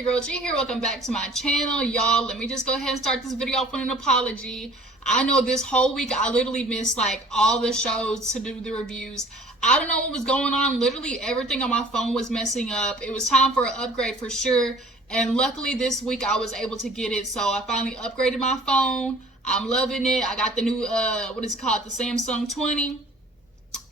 your girl G here. Welcome back to my channel, y'all. Let me just go ahead and start this video off with an apology. I know this whole week I literally missed like all the shows to do the reviews. I don't know what was going on. Literally everything on my phone was messing up. It was time for an upgrade for sure. And luckily this week I was able to get it. So I finally upgraded my phone. I'm loving it. I got the new, what is it called? The Samsung 20.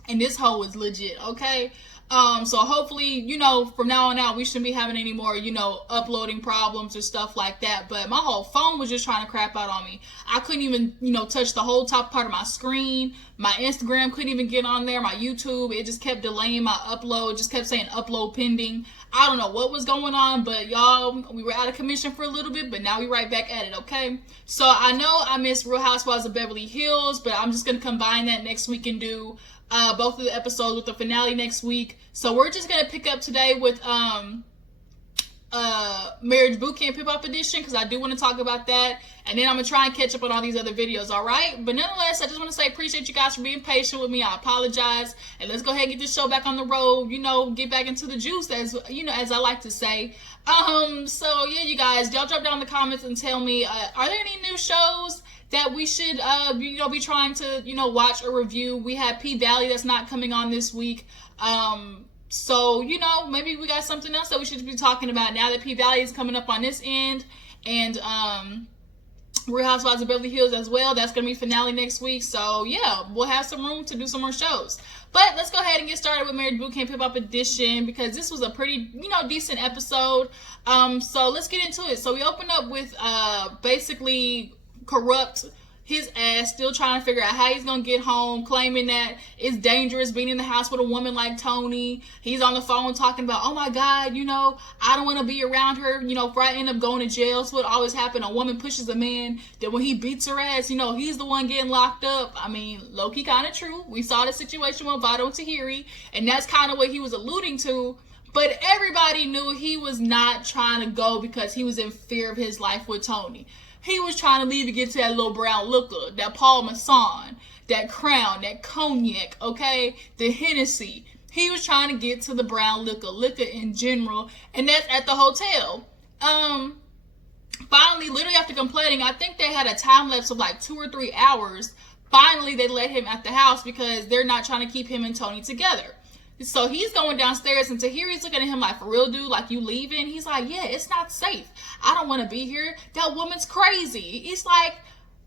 And this hoe is legit, okay? So hopefully, you know, from now on out, we shouldn't be having any more, you know, uploading problems or stuff like that. But my whole phone was just trying to crap out on me. I couldn't even, you know, touch the whole top part of my screen. My Instagram couldn't even get on there. My YouTube, it just kept delaying my upload. It just kept saying upload pending. I don't know what was going on, but y'all, we were out of commission for a little bit, but now we right back at it, okay? So I know I missed Real Housewives of Beverly Hills, but I'm just going to combine that next week and do both of the episodes with the finale next week. So we're just gonna pick up today with Marriage Bootcamp Hip Hop Edition, because I do want to talk about that, and then I'm gonna try and catch up on all these other videos. All right, but nonetheless, I just want to say appreciate you guys for being patient with me. I apologize, and let's go ahead and get this show back on the road. You know, get back into the juice, as you know, as I like to say. So yeah, you guys, y'all drop down in the comments and tell me, are there any new shows that we should, you know, be trying to, you know, watch or review? We have P Valley that's not coming on this week. So, you know, maybe we got something else that we should be talking about now that P Valley is coming up on this end. And, Real Housewives of Beverly Hills as well. That's going to be finale next week. So, yeah, we'll have some room to do some more shows. But let's go ahead and get started with Marriage Bootcamp Hip Hop Edition, because this was a pretty, you know, decent episode. So let's get into it. So we open up with, basically Kurupt, his ass, still trying to figure out how he's gonna get home, claiming that it's dangerous being in the house with a woman like Tony. He's on the phone talking about, oh my God, you know, I don't want to be around her, you know, if I end up going to jail. So what always happen, a woman pushes a man, then when he beats her ass, you know, he's the one getting locked up. I mean, low-key kind of true. We saw the situation with Vado and Tahiry, and that's kind of what he was alluding to. But everybody knew he was not trying to go because he was in fear of his life with Tony. He was trying to leave to get to that little brown liquor, that Paul Masson, that Crown, that cognac, okay, the Hennessy. He was trying to get to the brown liquor in general, and that's at the hotel. Finally, literally after complaining, I think they had a time lapse of like 2 or 3 hours. Finally, they let him at the house because they're not trying to keep him and Tony together. So he's going downstairs, and Tahiry's looking at him like, for real, dude? Like, you leaving? He's like, yeah, it's not safe. I don't want to be here. That woman's crazy. It's like,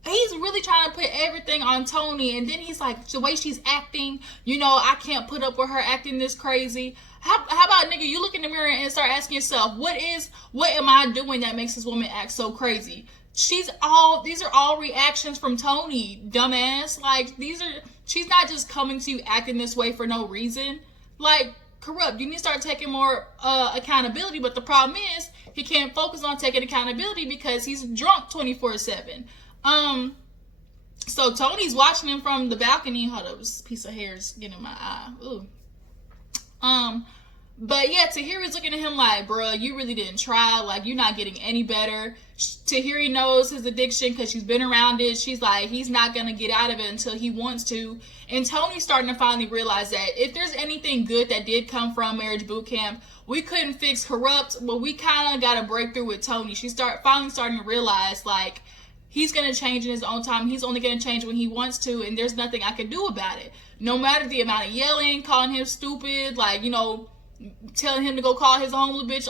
he's really trying to put everything on Tony. And then he's like, the way she's acting, you know, I can't put up with her acting this crazy. How about, nigga, you look in the mirror and start asking yourself, what am I doing that makes this woman act so crazy? These are all reactions from Tony, dumbass. Like, she's not just coming to you acting this way for no reason. Like, Kurupt, you need to start taking more accountability, but the problem is he can't focus on taking accountability because he's drunk 24/7. So Tony's watching him from the balcony. Hold up, this piece of hair is getting in my eye. Ooh. But yeah, Tahiry's looking at him like, bruh, you really didn't try. Like, you're not getting any better. Tahiry knows his addiction because she's been around it. She's like, he's not going to get out of it until he wants to. And Tony's starting to finally realize that if there's anything good that did come from Marriage Bootcamp, we couldn't fix Kurupt, but we kind of got a breakthrough with Tony. She's finally starting to realize, like, he's going to change in his own time. He's only going to change when he wants to, and there's nothing I can do about it. No matter the amount of yelling, calling him stupid, like, you know, telling him to go call his homeless bitch,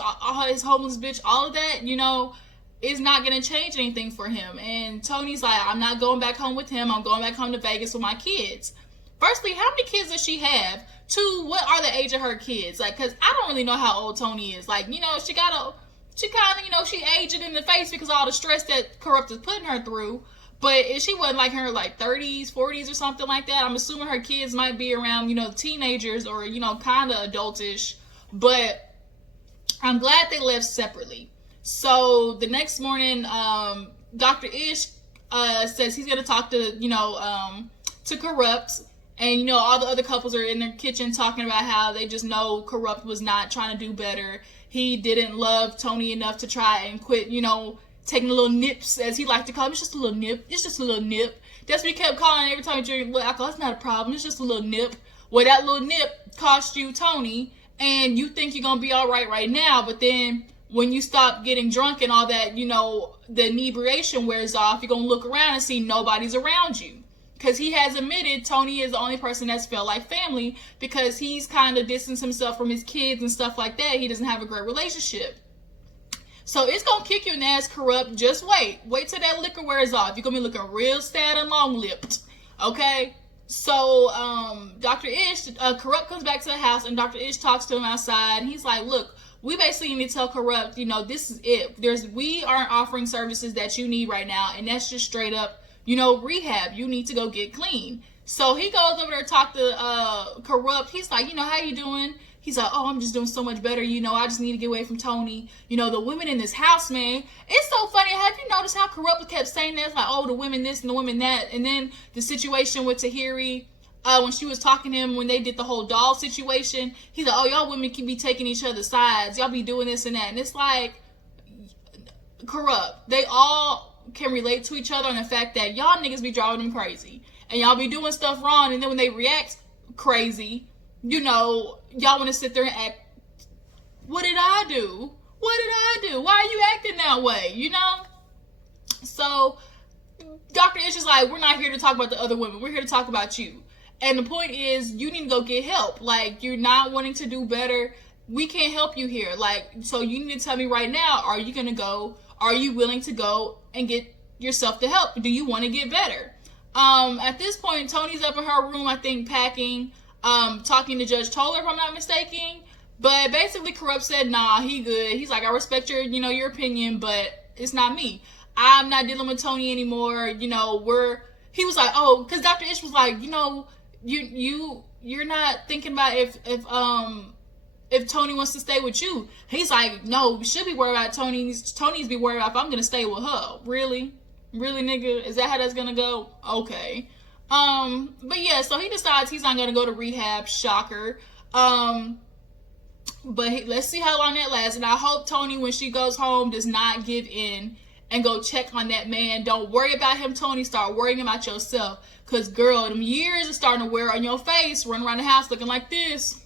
all of that, you know, is not going to change anything for him. And Tony's like, I'm not going back home with him. I'm going back home to Vegas with my kids. Firstly, how many kids does she have? 2, what are the age of her kids? Like, because I don't really know how old Tony is. Like, you know, she kind of, you know, she aged in the face because of all the stress that Kurupt is putting her through. But if she wasn't like her like 30s, 40s or something like that, I'm assuming her kids might be around, you know, teenagers or, you know, kind of adultish. But I'm glad they left separately. So the next morning, Dr. Ish says he's going to talk to, you know, to Kurupt. And, you know, all the other couples are in their kitchen talking about how they just know Kurupt was not trying to do better. He didn't love Tony enough to try and quit, you know, taking little nips, as he liked to call them. It's just a little nip. It's just a little nip. That's what he kept calling every time he drank alcohol. It's not a problem. It's just a little nip. Well, that little nip cost you Tony. And you think you're going to be all right now, but then when you stop getting drunk and all that, you know, the inebriation wears off, you're going to look around and see nobody's around you. Because he has admitted Tony is the only person that's felt like family, because he's kind of distanced himself from his kids and stuff like that. He doesn't have a great relationship. So it's going to kick you in the ass, Kurupt. Just wait. Wait till that liquor wears off. You're going to be looking real sad and long-lipped. Okay? So, Dr. Ish, Kurupt comes back to the house, and Dr. Ish talks to him outside. And he's like, look, we basically need to tell Kurupt, you know, this is it. We aren't offering services that you need right now, and that's just straight up, you know, rehab. You need to go get clean. So he goes over there to talk to Kurupt. He's like, you know, how you doing? He's like, oh, I'm just doing so much better. You know, I just need to get away from Tony. You know, the women in this house, man. It's so funny. Have you noticed how Kurupt kept saying that? It's like, oh, the women this and the women that. And then the situation with Tahiry, when she was talking to him when they did the whole doll situation, he's like, oh, y'all women can be taking each other's sides. Y'all be doing this and that. And it's like, Kurupt. They all can relate to each other on the fact that y'all niggas be driving them crazy. And y'all be doing stuff wrong. And then when they react crazy, you know, y'all want to sit there and act, what did I do? What did I do? Why are you acting that way? You know? So, Dr. Ish is like, we're not here to talk about the other women. We're here to talk about you. And the point is, you need to go get help. Like, you're not wanting to do better. We can't help you here. Like, so you need to tell me right now, are you going to go? Are you willing to go and get yourself the help? Do you want to get better? At this point, Tony's up in her room, I think, packing. Talking to Judge Toler, if I'm not mistaken. But basically, Kurupt said, nah, he good. He's like, I respect your, you know, your opinion, but it's not me. I'm not dealing with Tony anymore. You know, he was like, oh, because Dr. Ish was like, you know, you're not thinking about if Tony wants to stay with you. He's like, no, we should be worried about Tony's be worried about if I'm gonna stay with her. Really, nigga, is that how that's gonna go? Okay. But yeah, so he decides he's not gonna go to rehab. Shocker. But let's see how long that lasts. And I hope Tony, when she goes home, does not give in and go check on that man. Don't worry about him, Tony. Start worrying about yourself. Cause girl, them years are starting to wear on your face. Running around the house looking like this.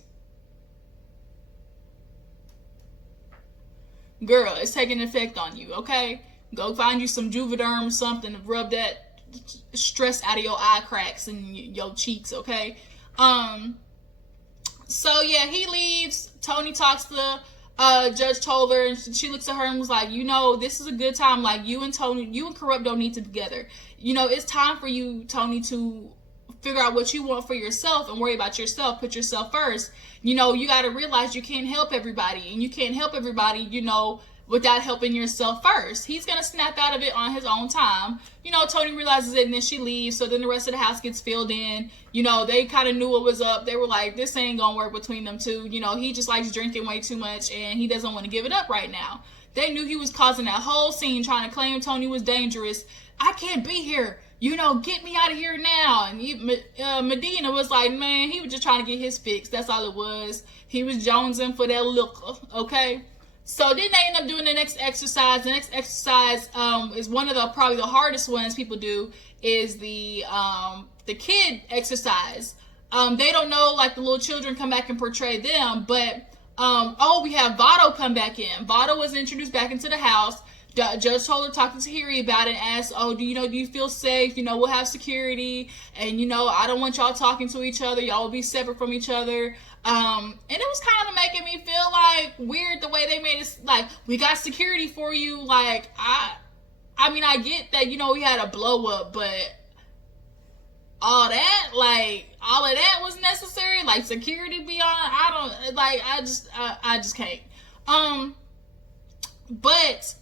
Girl, it's taking an effect on you. Okay, go find you some Juvederm, something to rub that stress out of your eye cracks and your cheeks, okay? So yeah, he leaves. Tony talks to Judge Toler, and she looks at her and was like, you know, this is a good time. Like, you and Kurupt don't need to be together. You know, it's time for you, Tony, to figure out what you want for yourself and worry about yourself. Put yourself first. You know, you got to realize you can't help everybody, and you can't help everybody, you know, without helping yourself first. He's going to snap out of it on his own time. You know, Tony realizes it, and then she leaves. So then the rest of the house gets filled in. You know, they kind of knew what was up. They were like, this ain't going to work between them two. You know, he just likes drinking way too much, and he doesn't want to give it up right now. They knew he was causing that whole scene, trying to claim Tony was dangerous. I can't be here. You know, get me out of here now. And Medina was like, man, he was just trying to get his fix. That's all it was. He was jonesing for that look, okay? So then they end up doing the next exercise. The next exercise is one of the probably the hardest ones people do, is the kid exercise. They don't know, like, the little children come back and portray them, but we have Vado come back in. Vado was introduced back into the house. Judge Toler talked to Tahiry about it and asked, do you feel safe? You know, we'll have security, and, you know, I don't want y'all talking to each other. Y'all will be separate from each other. And it was kind of making me feel like weird the way they made it, like, we got security for you. Like, I mean, I get that, you know, we had a blow up, but all of that was necessary. Like, security beyond, I just can't. But,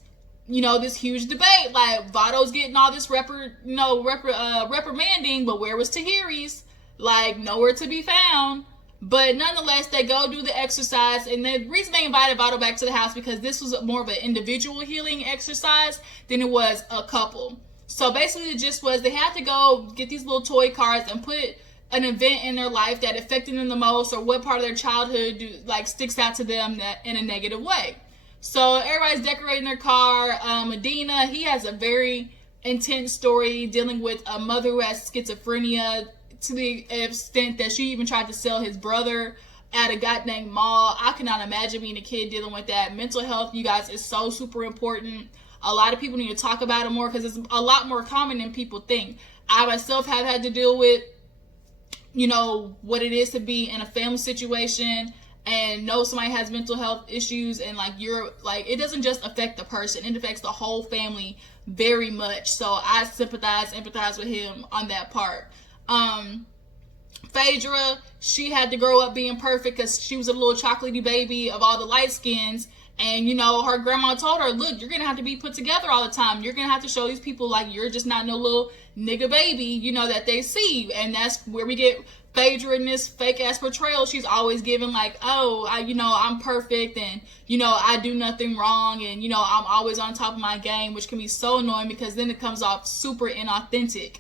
you know, this huge debate, like, Vado's getting all this reprimanding, but where was Tahiry's? Like, nowhere to be found. But nonetheless, they go do the exercise, and the reason they invited Vado back to the house, because this was more of an individual healing exercise than it was a couple. So basically the gist was they had to go get these little toy cars and put an event in their life that affected them the most, or what part of their childhood sticks out to them in a negative way. So everybody's decorating their car. Medina, he has a very intense story dealing with a mother who has schizophrenia, to the extent that she even tried to sell his brother at a goddamn mall. I cannot imagine being a kid dealing with that. Mental health, you guys, is so super important. A lot of people need to talk about it more because it's a lot more common than people think. I myself have had to deal with, you know, what it is to be in a family situation and know somebody has mental health issues, and like you're like, it doesn't just affect the person, it affects the whole family very much. So I empathize with him on that part. Phaedra, she had to grow up being perfect because she was a little chocolatey baby of all the light skins. And, you know, her grandma told her, look, you're going to have to be put together all the time. You're going to have to show these people like you're just not no little nigga baby, you know, that they see. And that's where we get Phaedra in this fake ass portrayal. She's always giving like, oh, I'm perfect, and, you know, I do nothing wrong, and, you know, I'm always on top of my game, which can be so annoying because then it comes off super inauthentic.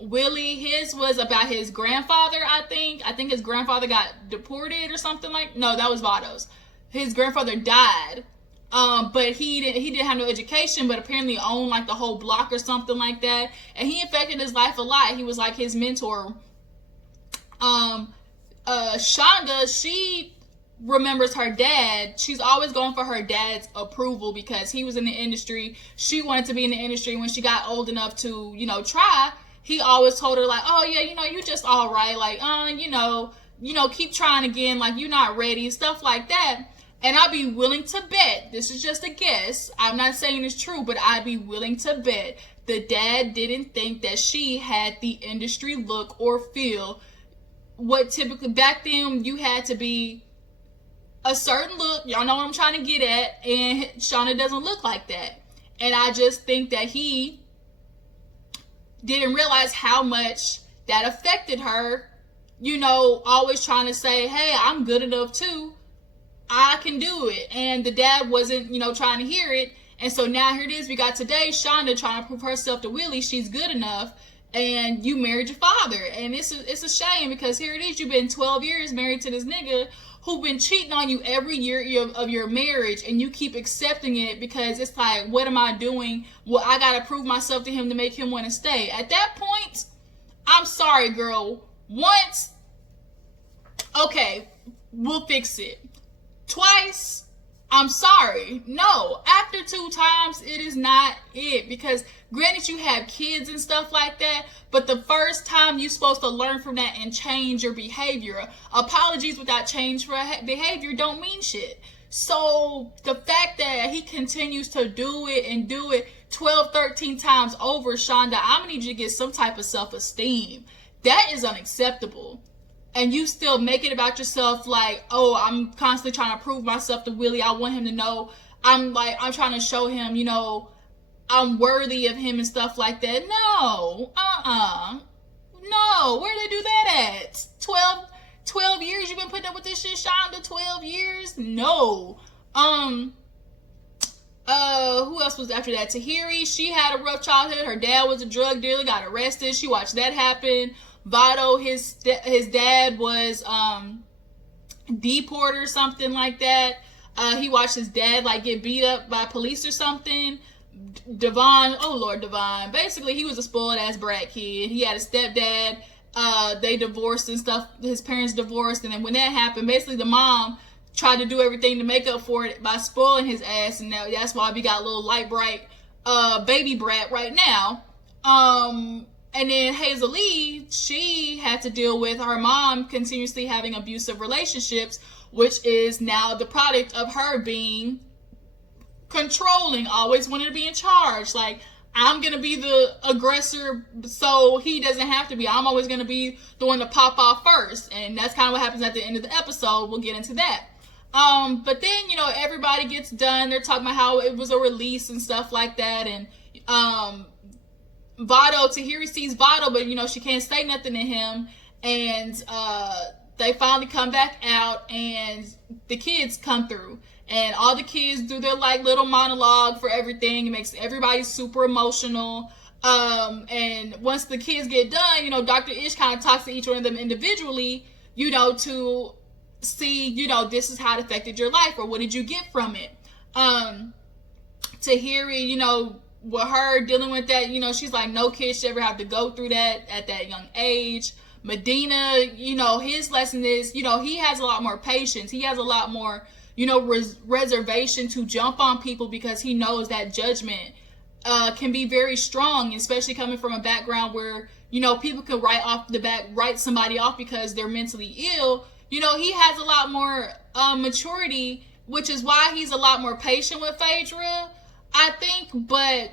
Willie, his was about his grandfather, I think. I think his grandfather got deported or something like. No, that was Vado's. His grandfather died, but he didn't have no education, but apparently owned like the whole block or something like that, and he affected his life a lot. He was like his mentor. Shonda, she remembers her dad. She's always going for her dad's approval because he was in the industry. She wanted to be in the industry. When she got old enough to, you know, try, he always told her like, oh yeah, you know, you just all right, like, you know, keep trying again, like you're not ready, stuff like that. And I'd be willing to bet, this is just a guess, I'm not saying it's true, but I'd be willing to bet the dad didn't think that she had the industry look or feel. What typically back then, you had to be a certain look, y'all know what I'm trying to get at, and Shauna doesn't look like that. And I just think that he didn't realize how much that affected her, you know, always trying to say, hey, I'm good enough too, I can do it. And the dad wasn't, you know, trying to hear it. And so now here it is, we got today Shonda trying to prove herself to Willie she's good enough, and you married your father. And it's a shame because here it is, you've been 12 years married to this nigga who been cheating on you every year of your marriage, and you keep accepting it because it's like, what am I doing? Well, I gotta prove myself to him to make him want to stay. At that point, I'm sorry, girl. Once, okay, we'll fix it. Twice, I'm sorry. No, after 2 times, it is not it. Because granted, you have kids and stuff like that, but the first time you're supposed to learn from that and change your behavior. Apologies without change for behavior don't mean shit. So the fact that he continues to do it and do it 12, 13 times over, Shonda, I'm gonna need you to get some type of self-esteem. That is unacceptable. And you still make it about yourself like, oh, I'm constantly trying to prove myself to Willie. I want him to know I'm trying to show him, you know, I'm worthy of him and stuff like that. No, no, where did they do that at? 12 years you've been putting up with this shit, Shonda? 12 years? No. Who else was after that? Tahiri, she had a rough childhood. Her dad was a drug dealer, got arrested. She watched that happen. Vado, his dad was deported or something like that. He watched his dad like get beat up by police or something. Devon, oh Lord, Devon. Basically, he was a spoiled ass brat kid. He had a stepdad. They divorced and stuff. His parents divorced, and then when that happened, basically the mom tried to do everything to make up for it by spoiling his ass, and that's why we got a little light bright baby brat right now. And then Hazel-Lee, she had to deal with her mom continuously having abusive relationships, which is now the product of her being controlling, always wanting to be in charge. Like, I'm going to be the aggressor so he doesn't have to be. I'm always going to be the one to pop off first. And that's kind of what happens at the end of the episode. We'll get into that. But then, you know, everybody gets done. They're talking about how it was a release and stuff like that. And, Vado, Tahiry sees Vado, but, you know, she can't say nothing to him. And they finally come back out, and the kids come through. And all the kids do their, like, little monologue for everything. It makes everybody super emotional. And once the kids get done, you know, Dr. Ish kind of talks to each one of them individually, you know, to see, you know, this is how it affected your life, or what did you get from it. Tahiry, you know, with her dealing with that, you know, she's like, no kid should ever have to go through that at that young age. Medina, you know, his lesson is, you know, he has a lot more patience. He has a lot more, you know, reservation to jump on people because he knows that judgment can be very strong, especially coming from a background where, you know, people can write somebody off because they're mentally ill. You know, he has a lot more maturity, which is why he's a lot more patient with Phaedra, I think. But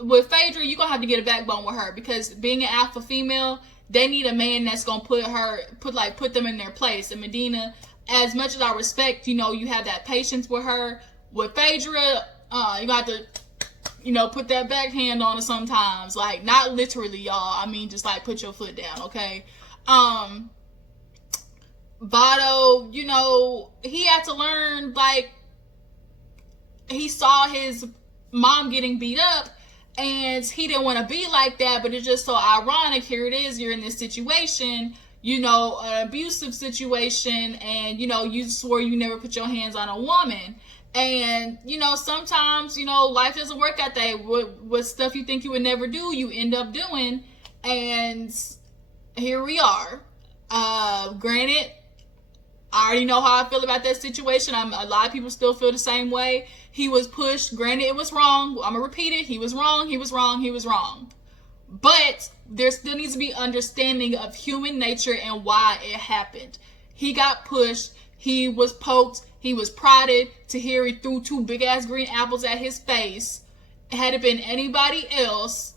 with Phaedra, you're gonna have to get a backbone with her, because being an alpha female, they need a man that's gonna put them in their place. And Medina, as much as I respect, you know, you have that patience with her. With Phaedra, you got to, you know, put that backhand on her sometimes. Like, not literally, y'all. I mean, just like put your foot down, okay? Vado, you know, he had to learn, like, he saw his mom getting beat up, and he didn't want to be like that, but it's just so ironic. Here it is, you're in this situation, you know, an abusive situation, and, you know, you swore you never put your hands on a woman. And, you know, sometimes, you know, life doesn't work out that way. What stuff you think you would never do, you end up doing. And here we are. Granted, I already know how I feel about that situation. A lot of people still feel the same way. He was pushed. Granted, it was wrong. I'm going to repeat it. He was wrong. He was wrong. He was wrong. But there still needs to be understanding of human nature and why it happened. He got pushed. He was poked. He was prodded. Tahiry threw 2 big-ass green apples at his face. Had it been anybody else,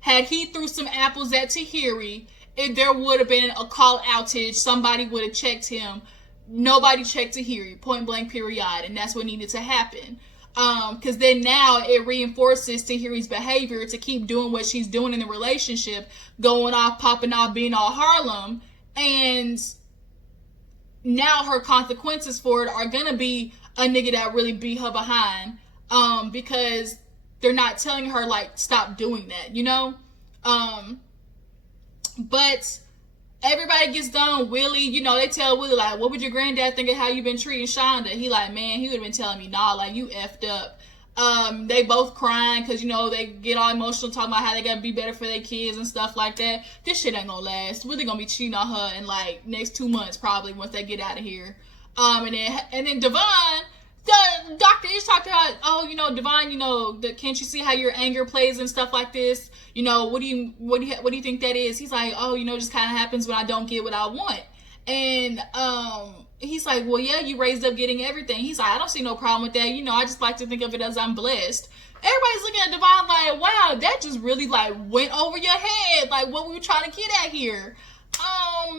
had he threw some apples at Tahiry, there would have been a call outage. Somebody would have checked him. Nobody checked Tahiry, point blank, period. And that's what needed to happen. Because then now it reinforces Tahiry's behavior to keep doing what she's doing in the relationship, going off, popping off, being all Harlem. And now her consequences for it are going to be a nigga that really beat her behind. Because they're not telling her, like, stop doing that, you know? But everybody gets done. Willie, you know, they tell Willie, like, what would your granddad think of how you been treating Shonda? He like, man, he would have been telling me, nah, like, you effed up. They both crying because, you know, they get all emotional talking about how they gotta be better for their kids and stuff like that. This shit ain't gonna last. Willie gonna be cheating on her in, like, next 2 months probably once they get out of here. And then Devon, the doctor is talking about, oh, you know, Devon, you know, can't you see how your anger plays and stuff like this? You know, what do you think that is? He's like, oh, you know, just kind of happens when I don't get what I want. And he's like, well, yeah, you raised up getting everything. He's like, I don't see no problem with that. You know, I just like to think of it as I'm blessed. Everybody's looking at Devon like, wow, that just really, like, went over your head. Like, what we were trying to get at here.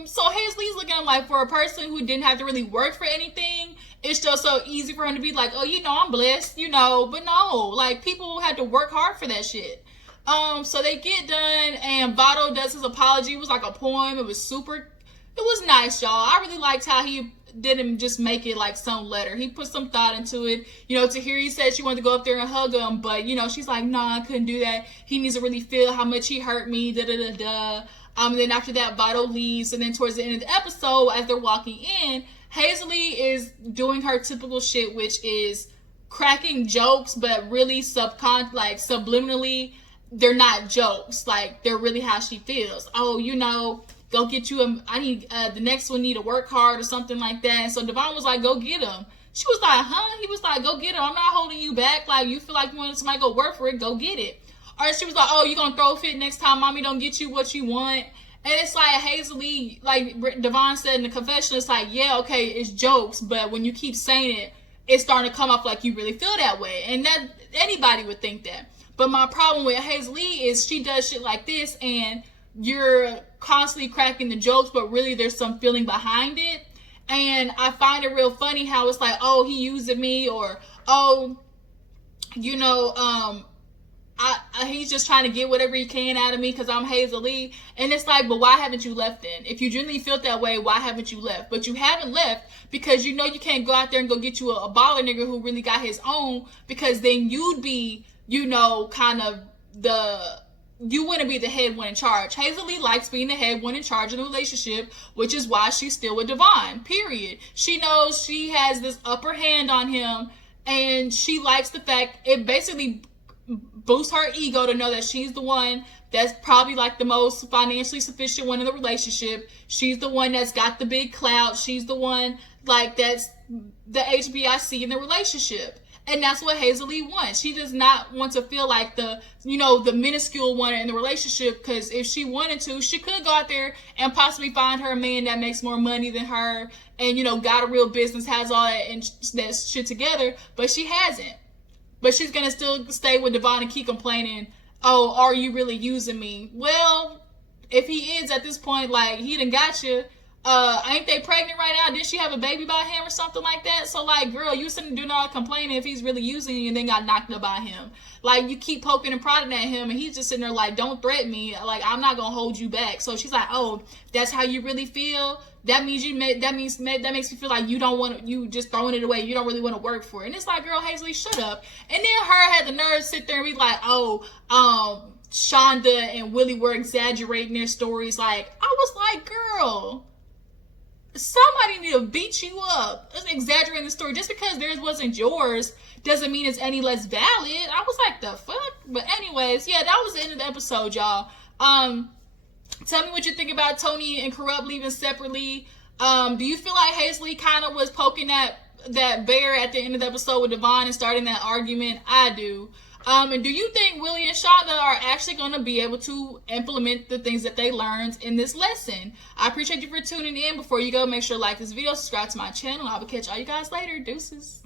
So Hazley's looking at him like, for a person who didn't have to really work for anything, it's just so easy for him to be like, oh, you know, I'm blessed, you know. But no, like, people had to work hard for that shit. So they get done, and Vado does his apology. It was like a poem. It was nice, y'all. I really liked how he didn't just make it like some letter. He put some thought into it. You know, Tahiry said she wanted to go up there and hug him, but, you know, she's like, nah, I couldn't do that. He needs to really feel how much he hurt me, da-da-da-da. And then after that, Vado leaves, and then towards the end of the episode, as they're walking in, Hazley is doing her typical shit, which is cracking jokes, but really subliminally, they're not jokes. Like, they're really how she feels. Oh, you know, go get you the next one need to work hard or something like that. And so Devon was like, go get him. She was like, huh? He was like, go get him. I'm not holding you back. Like, you feel like you want somebody to go work for it, go get it. Or she was like, oh, you gonna throw a fit next time mommy don't get you what you want? And it's like, Hazley, like Devon said in the confession, it's like, yeah, okay, it's jokes, but when you keep saying it, it's starting to come off like you really feel that way. And that anybody would think that. But my problem with Hazley is she does shit like this, and you're constantly cracking the jokes, but really there's some feeling behind it. And I find it real funny how it's like, oh, he using me, or, oh, you know, he's just trying to get whatever he can out of me because I'm Hazley. And it's like, but why haven't you left then? If you genuinely felt that way, why haven't you left? But you haven't left because you know you can't go out there and go get you a baller nigga who really got his own, because then you'd be, you know, kind of you wouldn't be the head one in charge. Hazley likes being the head one in charge in the relationship, which is why she's still with Devon, period. She knows she has this upper hand on him, and she likes the fact it basically boosts her ego to know that she's the one that's probably like the most financially sufficient one in the relationship. She's the one that's got the big clout. She's the one like that's the HBIC in the relationship. And that's what Hazel-Lee wants. She does not want to feel like the, you know, the minuscule one in the relationship, because if she wanted to, she could go out there and possibly find her a man that makes more money than her and, you know, got a real business, has all that, and that shit together, but she hasn't. But she's going to still stay with Devon and keep complaining, oh, are you really using me? Well, if he is at this point, like, he done got you. Ain't they pregnant right now? Did she have a baby by him or something like that? So, like, girl, you sitting doing all complaining if he's really using you and then got knocked up by him. Like, you keep poking and prodding at him and he's just sitting there like, don't threaten me. Like, I'm not gonna hold you back. So she's like, oh, that's how you really feel? That means that makes me feel like you don't want, you just throwing it away. You don't really want to work for it. And it's like, girl, Hazel-Lee, shut up. And then her had the nerve to sit there and be like, oh, Shonda and Willie were exaggerating their stories. Like, I was like, girl, somebody need to beat you up. Just exaggerating the story. Just because theirs wasn't yours doesn't mean it's any less valid. I was like, the fuck? But anyways, yeah, that was the end of the episode, y'all. Tell me what you think about Tonya and Kurupt leaving separately. Do you feel like Hazel-Lee kind of was poking that bear at the end of the episode with Devon and starting that argument? I do. And do you think Willie and Shonda are actually going to be able to implement the things that they learned in this lesson? I appreciate you for tuning in. Before you go, make sure to like this video, subscribe to my channel. I will catch all you guys later. Deuces.